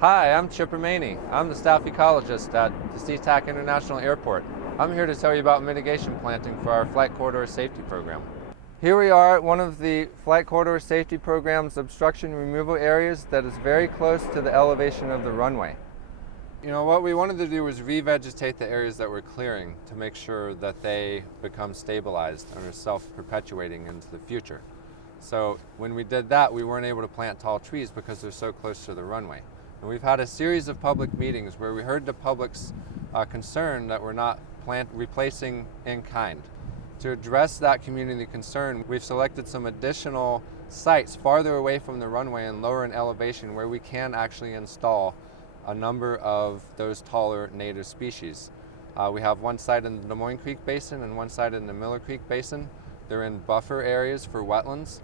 Hi, I'm Chipper Maney. I'm the staff ecologist at the Sea-Tac International Airport. I'm here to tell you about mitigation planting for our Flight Corridor Safety Program. Here we are at one of the Flight Corridor Safety Program's obstruction removal areas that is very close to the elevation of the runway. What we wanted to do was revegetate the areas that we're clearing to make sure that they become stabilized and are self-perpetuating into the future. So when we did that, we weren't able to plant tall trees because they're so close to the runway. And we've had a series of public meetings where we heard the public's concern that we're not replacing in kind. To address that community concern, we've selected some additional sites farther away from the runway and lower in elevation where we can actually install a number of those taller native species. We have one site in the Des Moines Creek Basin and one site in the Miller Creek Basin. They're in buffer areas for wetlands,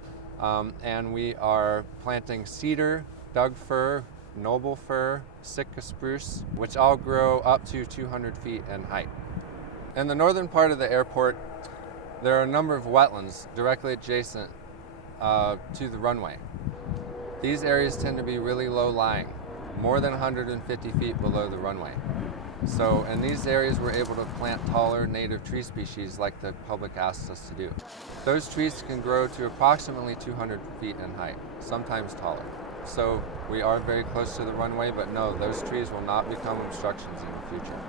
and we are planting cedar, Doug fir, noble fir, Sitka spruce, which all grow up to 200 feet in height. In the northern part of the airport, there are a number of wetlands directly adjacent to the runway. These areas tend to be really low lying, more than 150 feet below the runway. So in these areas, we're able to plant taller native tree species like the public asked us to do. Those trees can grow to approximately 200 feet in height, sometimes taller. So we are very close to the runway, but no, those trees will not become obstructions in the future.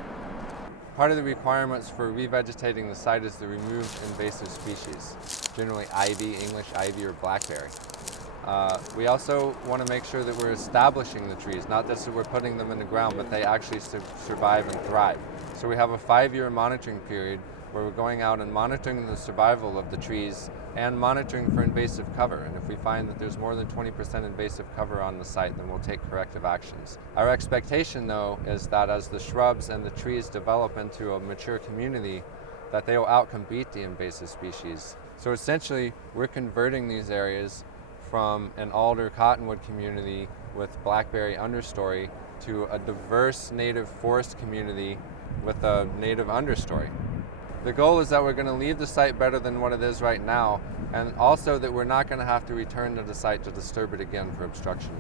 Part of the requirements for revegetating the site is to remove invasive species, generally ivy, English ivy, or blackberry. We also want to make sure that we're establishing the trees, not just that we're putting them in the ground, but they actually survive and thrive. So we have a 5-year monitoring period where we're going out and monitoring the survival of the trees and monitoring for invasive cover. And if we find that there's more than 20% invasive cover on the site, then we'll take corrective actions. Our expectation, though, is that as the shrubs and the trees develop into a mature community, that they will outcompete the invasive species. So essentially, we're converting these areas from an alder cottonwood community with blackberry understory to a diverse native forest community with a native understory. The goal is that we're going to leave the site better than what it is right now, and also that we're not going to have to return to the site to disturb it again for obstruction.